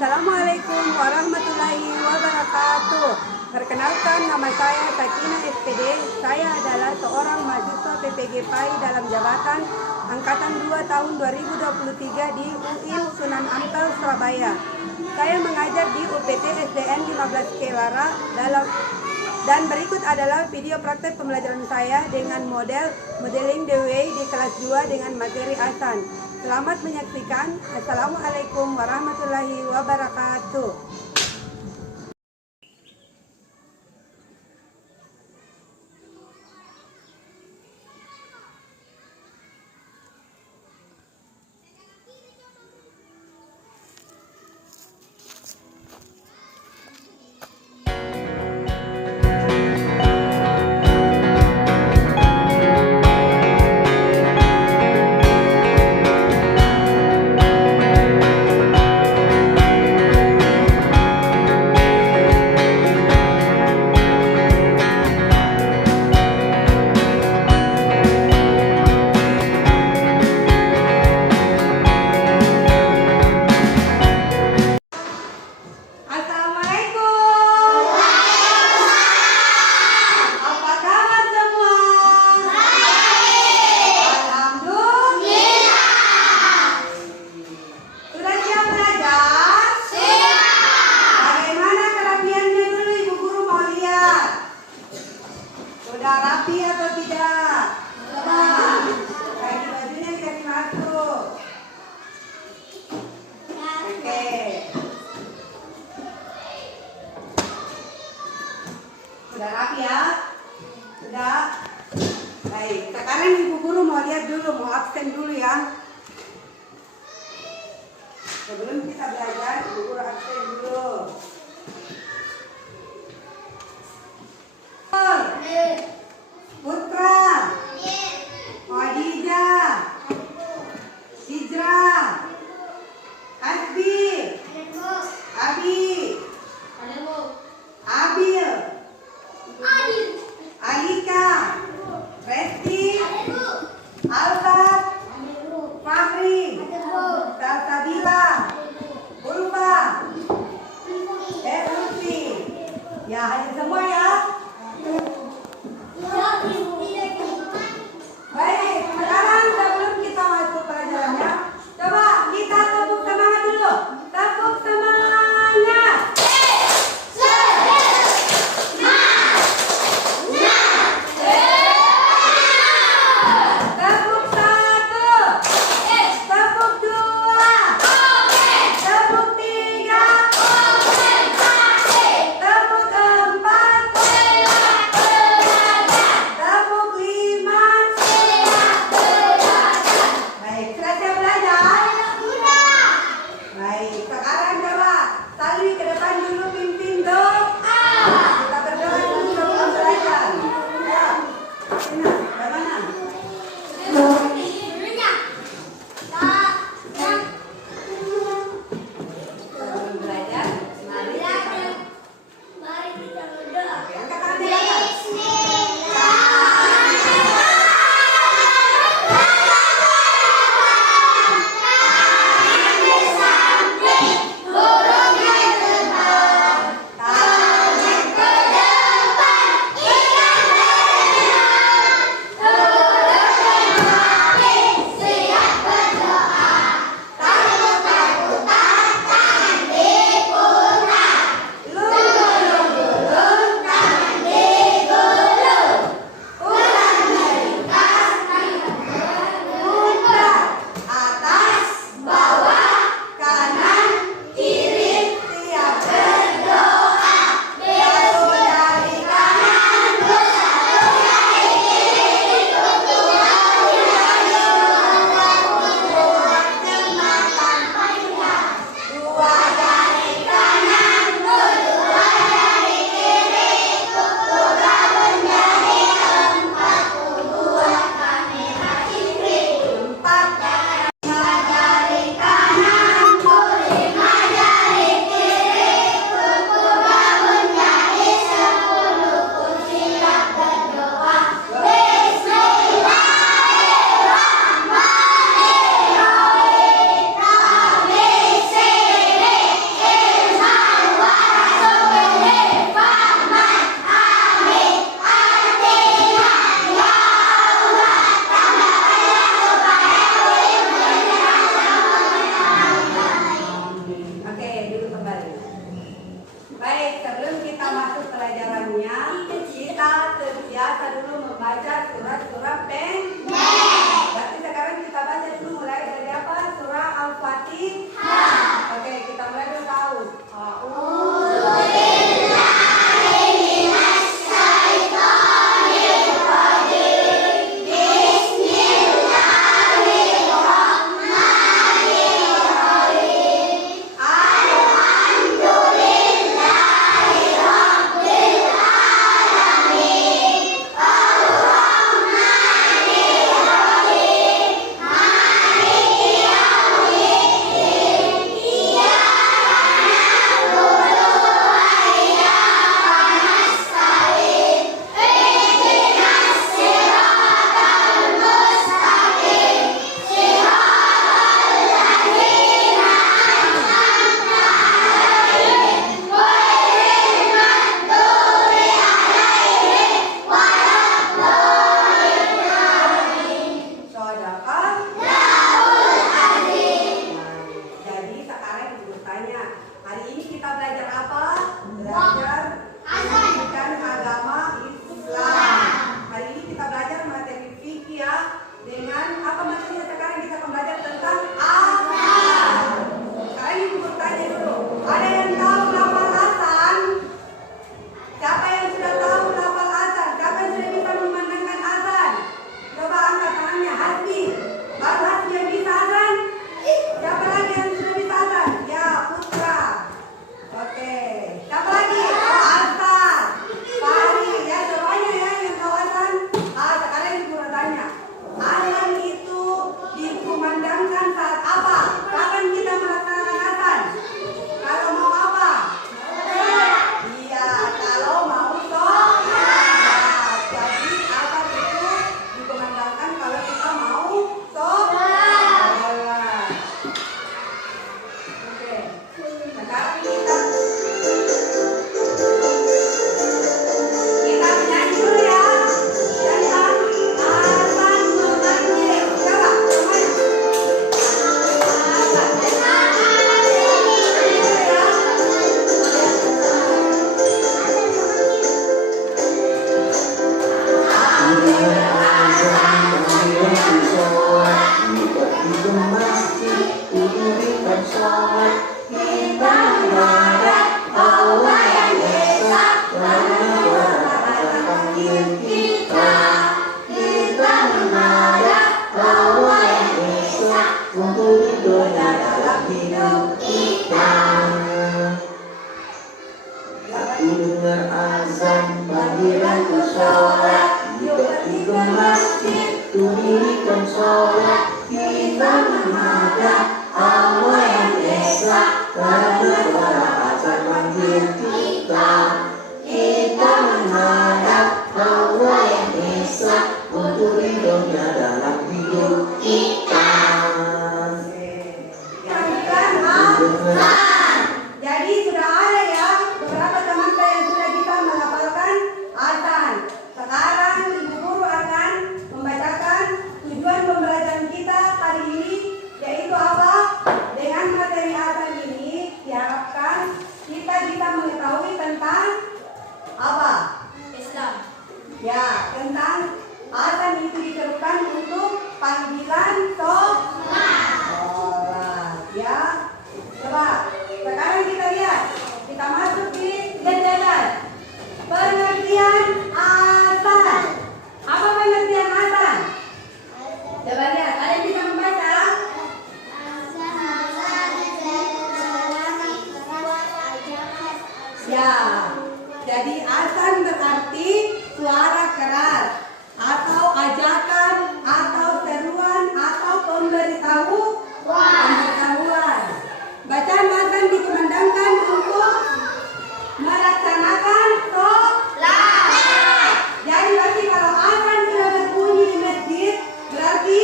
Assalamualaikum warahmatullahi wabarakatuh. Perkenalkan, nama saya Sakina SPD. Saya adalah seorang mahasiswa PPG PAI dalam jabatan Angkatan 2 tahun 2023 di UIN Sunan Ampel, Surabaya. Saya mengajar di UPT SDN 15 Kelara dan berikut adalah video praktek pembelajaran saya dengan model modeling the way di kelas 2 dengan materi ASAN. Selamat menyaksikan. Assalamualaikum warahmatullahi wabarakatuh. Sudah rapi atau tidak? Coba bagi bajunya dikasih masuk. Oke. Sudah rapi ya? Sudah? Baik, sekarang ibu guru mau lihat dulu, mau absen dulu ya. Sebelum kita belajar, ibu guru absen dulu. Putra, Khadijah, Hijrah, Hasbi, Abi, Abil, Alika, Resti, Alfat, Fahri, Salsabila, Ulfa, Lutfi. Ya, hadir semua ya. Baik, sekarang sebelum kita masuk pelajarannya, coba kita tepuk semangat dulu. Tepuk semangat. Tepuk satu. Tepuk dua. Tepuk tiga. Tepuk empat. Tepuk lima. Baik, sudah siap belajar? Baik, sekarang coba tali ke depan dulu, pimpin doa. Kita berdoa dulu sebelum belajar. Ya, Sina, bagaimana? Sebelum belajar, mari kita berdoa. Oke, angkat tangan di atas. masuk pelajarannya, kita terbiasa dulu membaca surat-surat pendek. Berarti sekarang kita baca dulu mulai dari apa? Surah Al-Fatihah. Oke, kita mulai dulu tahu. Jadi sudah ada ya beberapa teman-teman yang sudah kita menghafalkan azan. Sekarang Ibu Guru akan membacakan tujuan pembelajaran kita hari ini, yaitu apa? Dengan materi azan ini diharapkan kita bisa mengetahui tentang apa? Islam. Ya, tentang azan itu diserukan untuk panggilan sholat. Ya. Coba, sekarang kita lihat. Kita masuk di jendela. Pengertian azan. Apa pengertian azan? Coba lihat, ada yang bisa membaca? Ya, jadi azan berarti suara keras atau ajakan atau seruan atau pemberitahuan. Bacaan azan dikumandangkan untuk melaksanakan sholat. Jadi berarti kalau azan sudah berbunyi di masjid, berarti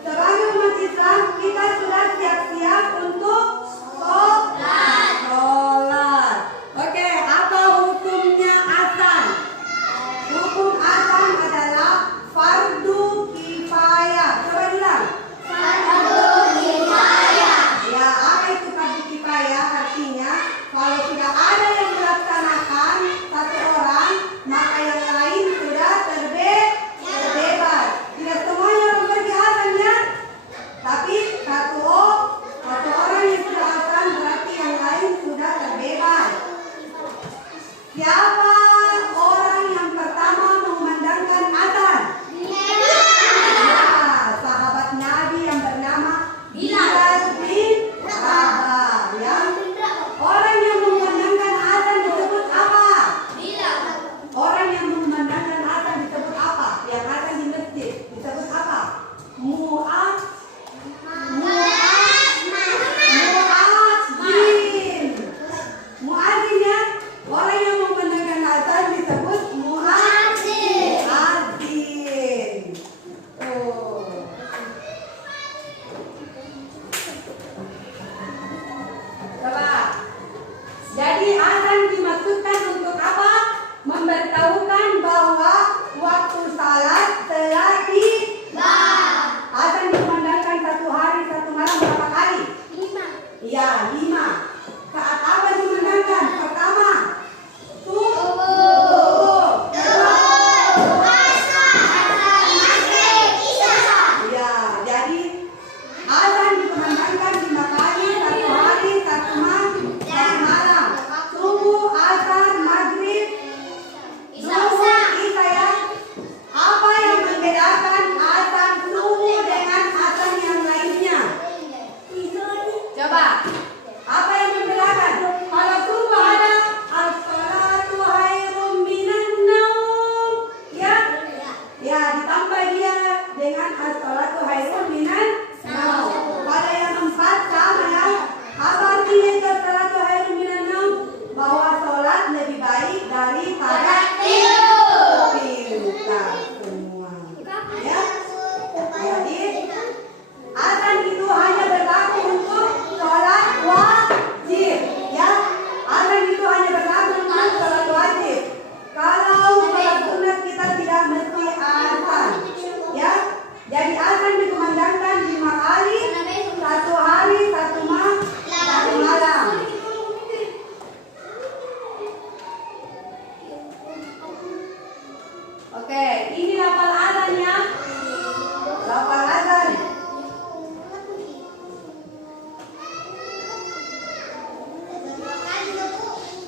sebagai umat Islam kita sudah siap-siap untuk sholat. Oke, apa hukumnya azan? Hukum azan adalah fardu kifayah. Coba bilang. Fardu kifayah. Ya, apa itu fardu kifayah? Artinya kalau sudah ada yang melaksanakan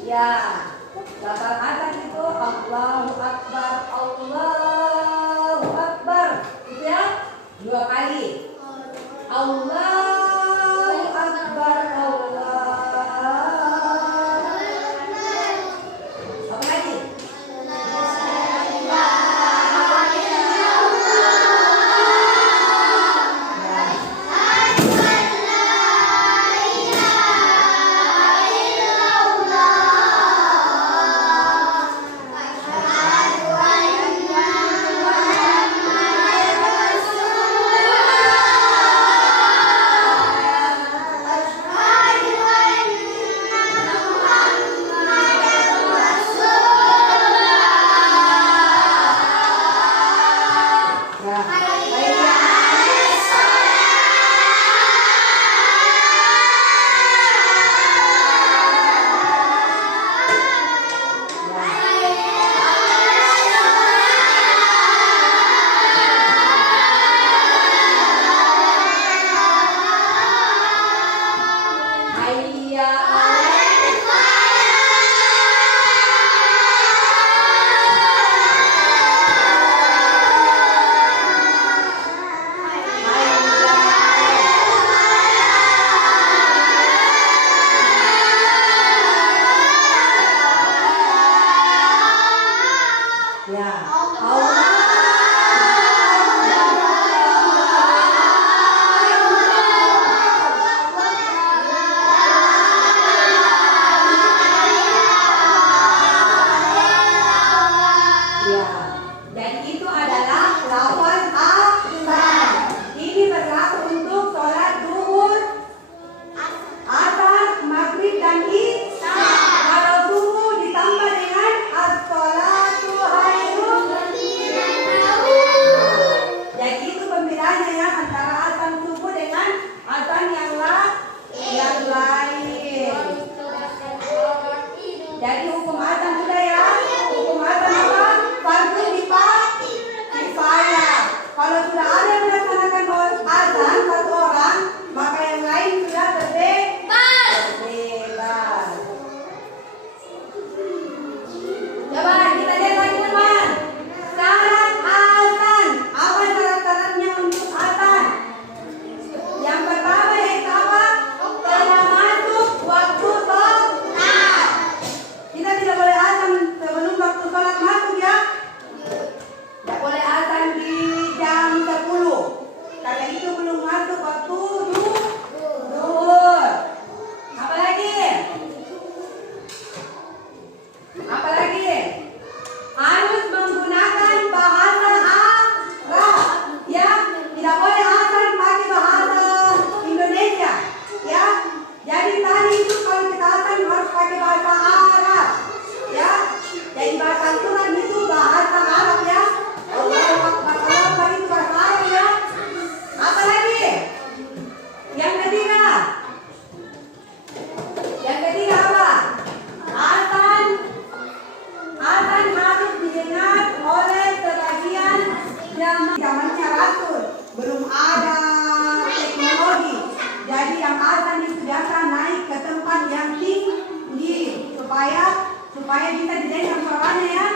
Ya, lafal azan itu Allahu Akbar, Allahu Akbar. Itu ya, 2 kali. Allahu Akbar, Allah. Apa lagi? Jadi hukum azan sudah ya. Hukum azan apa? Fardu kifayah. Kalau sudah ada yang melaksanakan azan satu orang, maka yang lain sudah terbebas. Coba kita lihat lagi teman. Syarat azan. Apa syarat-syaratnya untuk azan? Yang pertama yaitu apa? Telah masuk waktu sholat. Kita tidak boleh azan sebelum waktu sholat masuk ya. Tidak boleh azan di jam 10. Karena itu belum masuk waktu zuhur. Apa lagi? Apa lagi? Harus menggunakan bahasa Arab. Ya, tidak boleh azan pakai bahasa Indonesia. Ya, jadi tadi itu kalau kita azan harus pakai bahasa Arab. Ya, jadi bahasa Al-Quran itu bahasa Arab ya. Allahu Akbar, Allahu Akbar itu bahasa Arab ya. Apa lagi? Yang ketiga. Yang ketiga apa? Azan harus didengar oleh sebagian zamannya Rasul. Belum ada teknologi. Jadi yang azan itu biasa naik ke tempat yang tinggi supaya bisa didengar suaranya ya.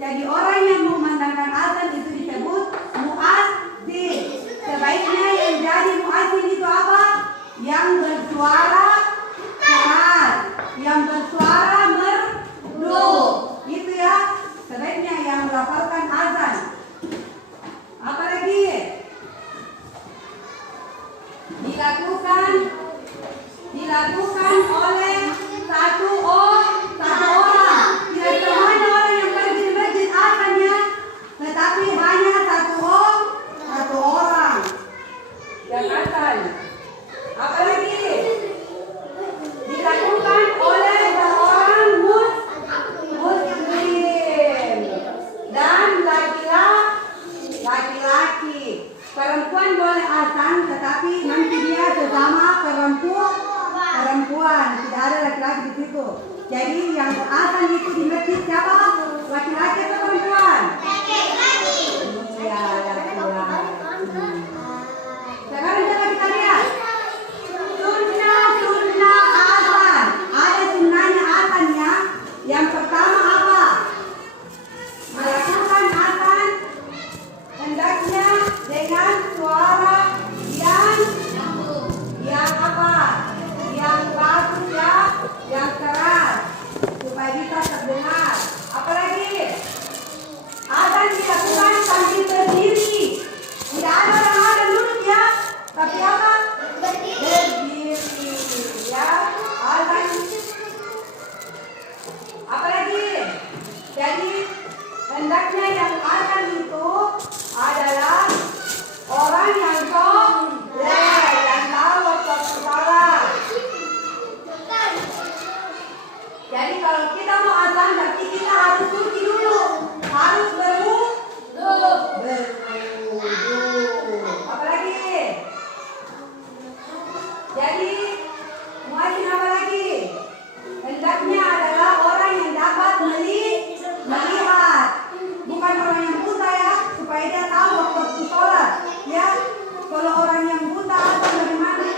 Jadi orang yang memandangkan azan itu disebut muadzin. Sebaiknya yang jadi muadzin itu apa? Yang bersuara keras, yang bersuara merdu. Itu ya. Sebaiknya yang melafalkan azan. Apa lagi? Dilakukan oleh satu orang. Tidak semuanya orang yang pergi di masjid azannya, tetapi hanya satu orang yang azan. Apa lagi? Dilakukan oleh seorang muslim dan laki-laki. Perempuan boleh azan, tetapi nanti dia sesama perempuan, tidak ada laki-laki di situ. Jadi yang azan itu di masjid siapa? Laki-laki atau perempuan? Laki-laki. Iya, laki-laki. Sekarang coba kita lihat sunnah azan. Ada sunnahnya azannya. Jadi kalau kita mau azan berarti kita harus suci dulu. Harus berwudu. Apa lagi? Jadi muadzin apa lagi? Hendaknya adalah orang yang dapat melihat. Bukan orang yang buta ya, supaya dia tahu waktu sholat. Ya, kalau orang yang buta azan dari mana?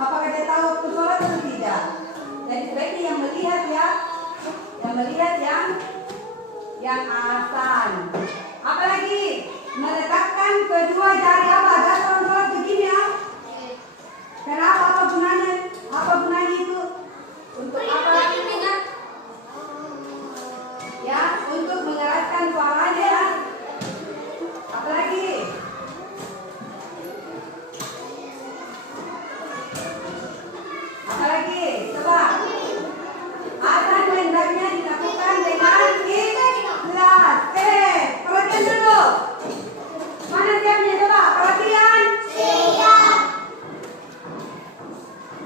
Apakah dia tahu waktu sholat atau tidak? Jadi sebaiknya yang melihat ya, yang melihat yang azan. Apalagi meletakkan kedua jari apa? Ada orang sholat begini ya. Kenapa? Apa gunanya? Apa gunanya itu? Untuk apa? Ya, untuk mengeraskan suaranya ya. Apalagi? Apalagi? Coba. Azan hendaknya dilakukan dengan ikhlas. Perhatian dulu. Mana siapnya? Coba, perhatian. Siap.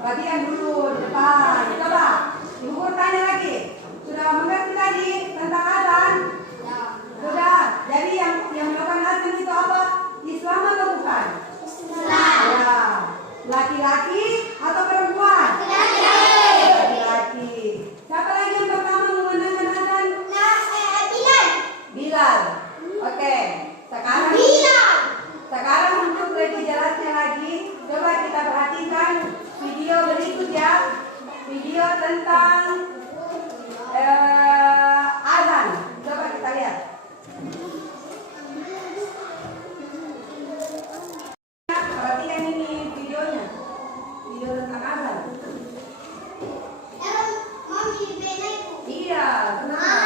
Perhatian dulu di depan. Coba, Ibu Guru tanya lagi. Sudah mengerti tadi tentang azan? Ya. Sudah. Jadi yang melakukan azan itu apa? Islam atau bukan? Islam. Ya. Laki-laki atau perempuan? Laki-laki. Siapa lagi yang pertama menggunakan azan? Bilal. Oke. Sekarang untuk lebih jelasnya lagi, coba kita perhatikan video berikut ya. Video tentang azan. Coba kita lihat. Perhatikan ini videonya. Video tentang azan. Iya, benar.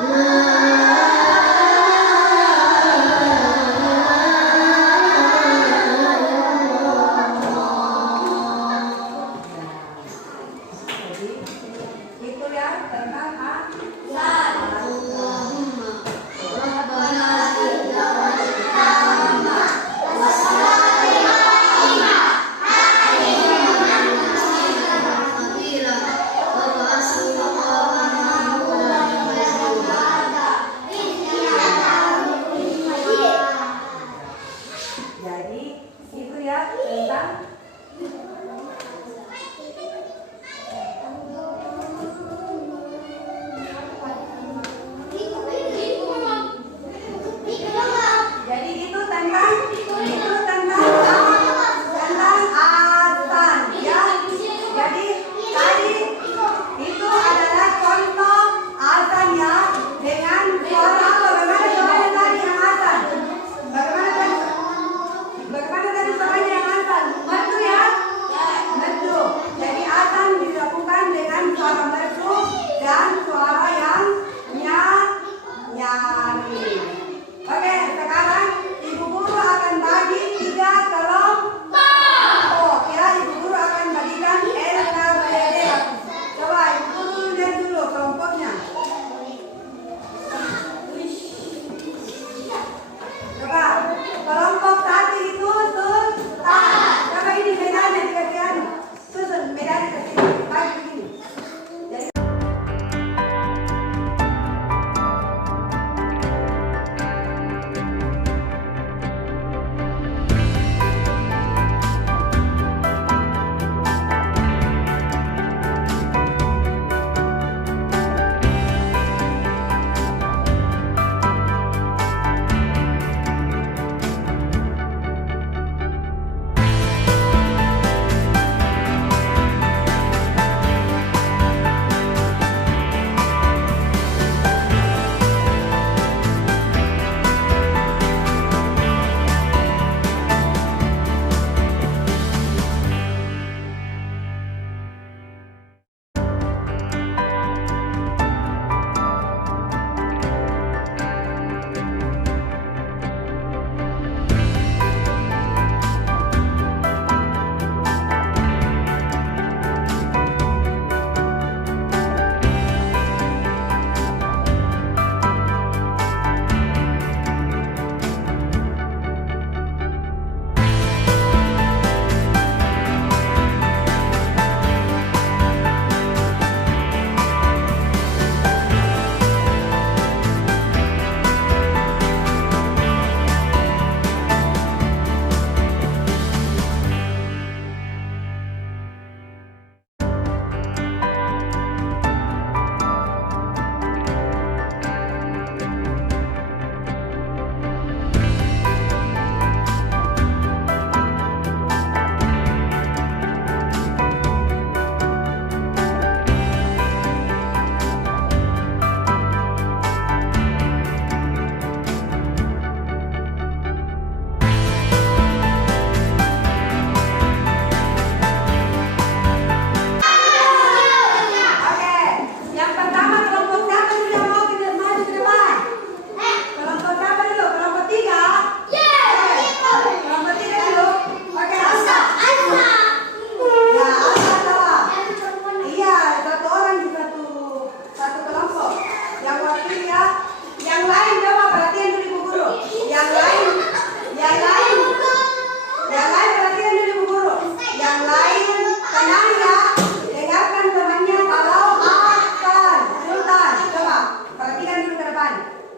La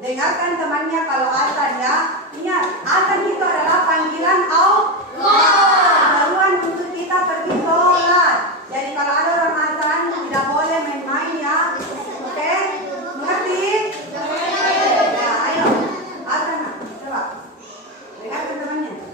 Dengarkan temannya kalau azan ya. Ingat, azan itu adalah panggilan Allah. Seruan untuk kita pergi sholat. Jadi kalau ada orang azan tidak boleh main-main ya. Oke? Mengerti? Ya, ayo. Azan, coba. Dengarkan temannya.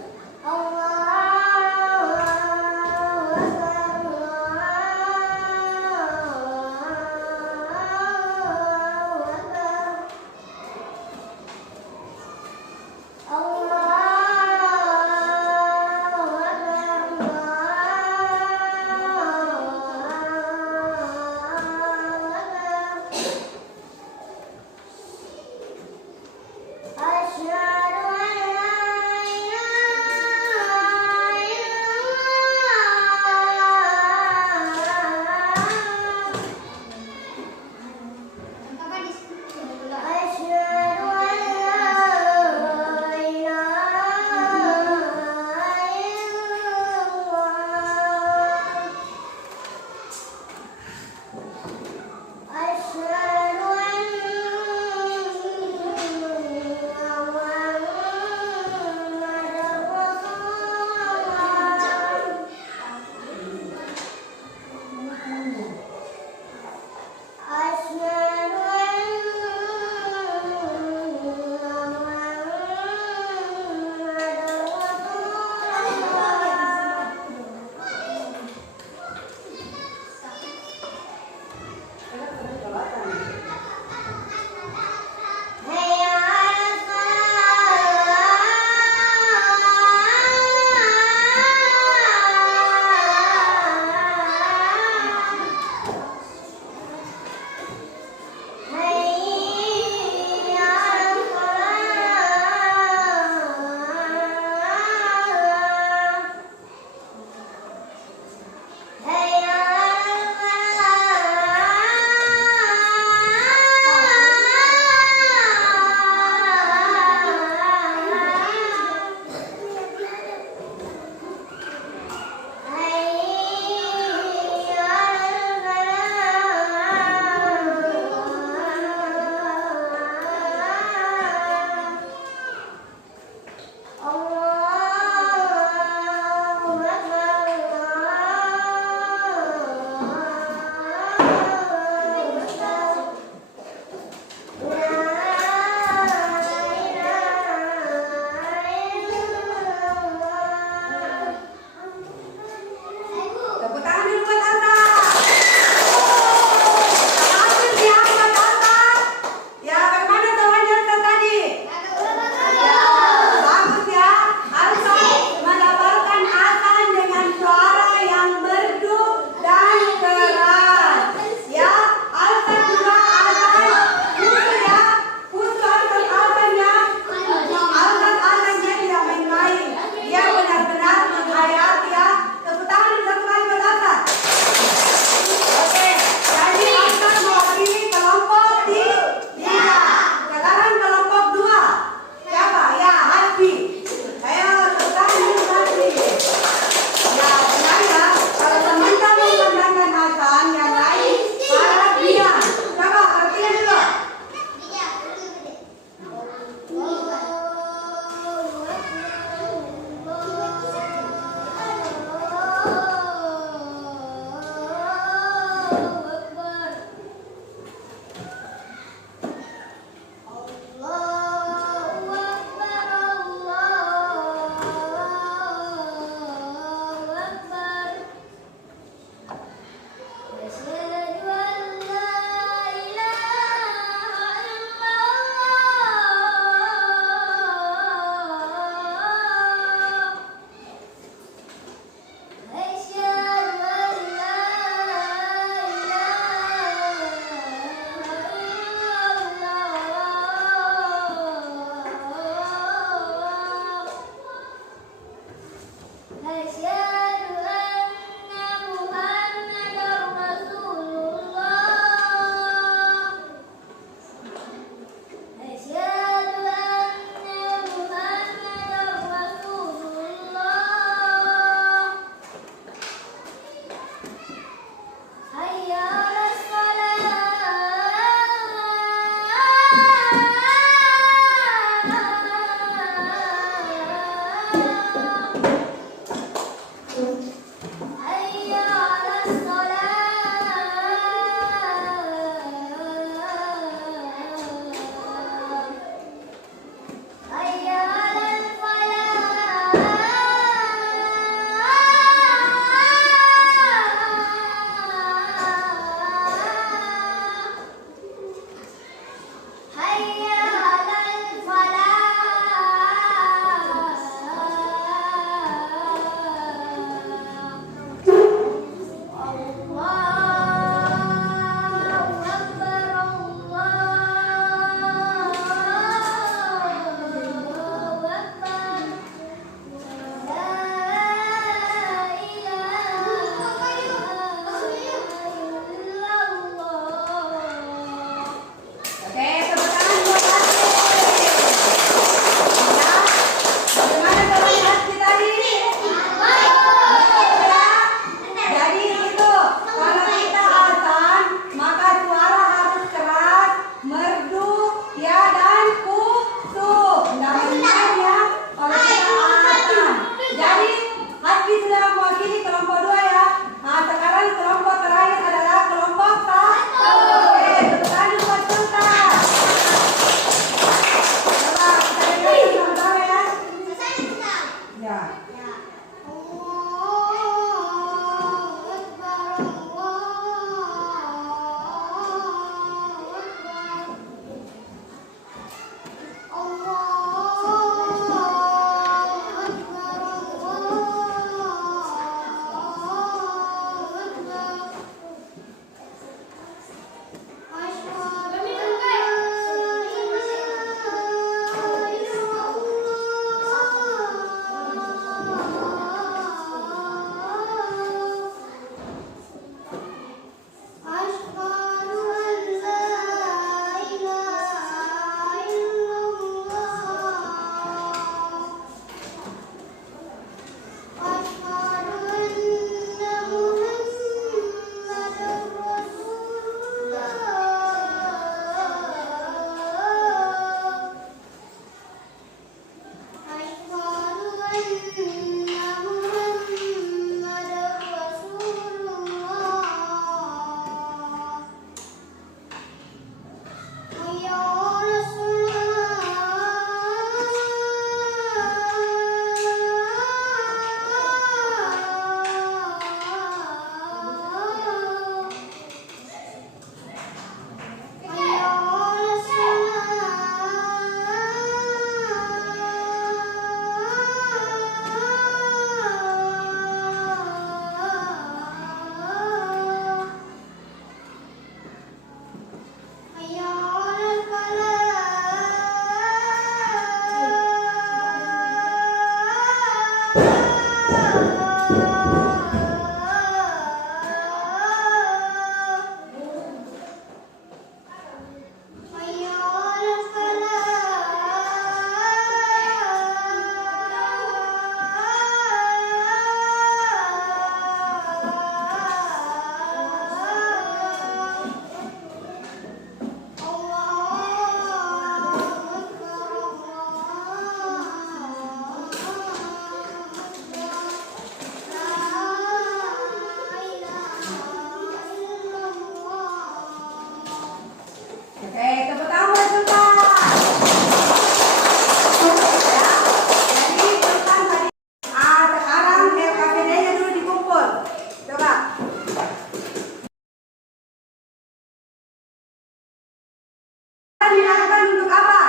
azan dilakukan untuk apa?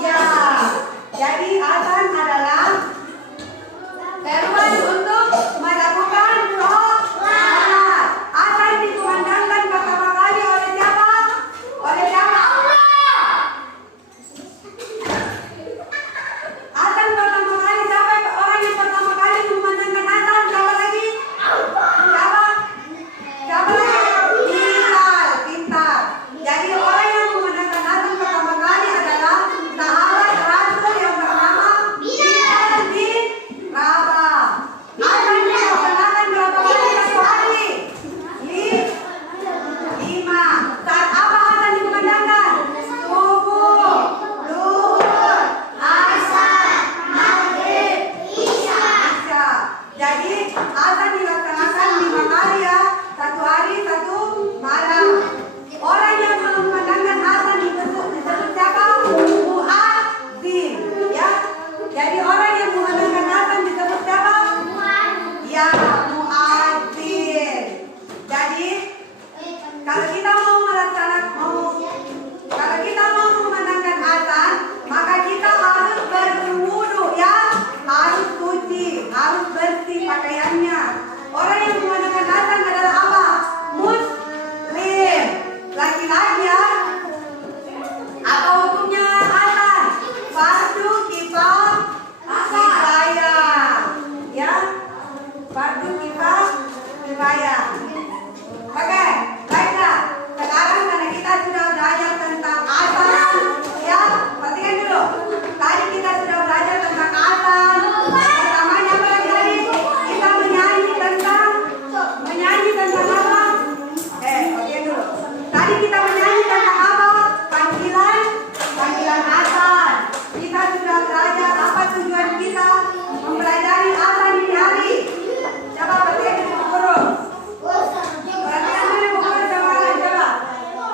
Ya, jadi azan adalah seruan untuk melakukan sholat. Azan dikumandangkan pertama kali oleh siapa? Oleh siapa? Azan pertama kali siapa? Orang yang pertama kali mengumandangkan azan siapa lagi? Siapa? Siapa lagi? Pintar. Jadi orang yang mengumandangkan azan pertama kali adalah sahabat Rasul yang bernama Bilal bin Rabah. Azan dilaksanakan berapa kali satu hari? 5. Saat apa azan dikumandangkan? Subuh, zuhur, asar, maghrib, isya. Jadi azan dilaksanakan 5 kali ya, satu hari satu malam. Orang yang mengumandangkan azan disebut siapa? Muadzin. Ya. Jadi orang yang mengumandangkan azan disebut siapa? Ya, muadzin. Jadi kalau kita mau mengumandangkan azan, maka kita harus berwudu ya, harus suci, harus bersih pakaiannya. Orang yang mengumandangkan azan adalah apa? Muslim, laki-laki ya. Apa hukumnya azan? Fardu kifayah, ya, fardu kifayah. Oke, baiklah. Sekarang karena kita sudah belajar tentang azan, ya, perhatikan dulu. Tadi kita sudah belajar tentang azan. Pertamanya apa lagi? Kita menyanyi tentang apa? Oke dulu. Tadi kita menyanyi tentang apa? Panggilan azan. Kita sudah belajar apa tujuan kita mempelajari azan ini hari. Coba perhatikan dulu guru. Perhatikan dulu guru coba.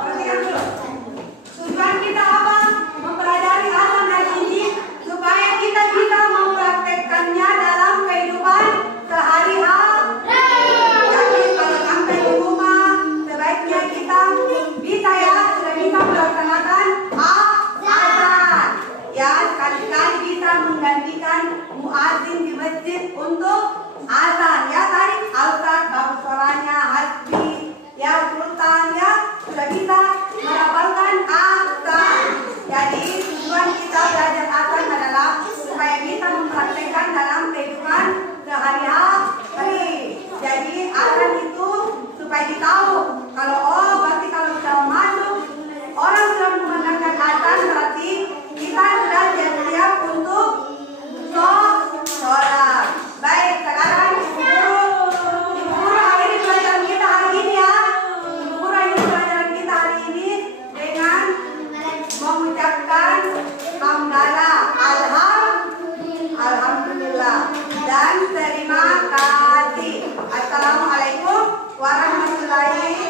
Perhatikan dulu. Tujuan kita apa? Mempelajari azan hari ini supaya kita bisa mempraktekkannya dalam kehidupan sehari-hari. Jadi kalau sampai di rumah sebaiknya kita bisa ya, sudah bisa melaksanakan azan. Ya, sekali-kali bisa menggantikan muadzin di masjid untuk azan. Ya, tadi Al-Ustaz bagus suaranya, Hasbi, ya, Sultan, ya, sudah bisa melafalkan azan. Jadi tujuan kita belajar azan adalah supaya bisa mempraktekkan dalam kehidupan sehari-hari. Jadi azan itu supaya ditahu kalau berarti kalau sudah masuk orang sudah mengumandangkan azan berarti kita sudah siap untuk sholat. Baik, sekarang Ibu Guru akhiri pelajaran kita hari ini ya. Ibu Guru akhiri pelajaran kita hari ini dengan mengucapkan hamdalah, alhamdulillah dan terima kasih. Assalamualaikum warahmatullahi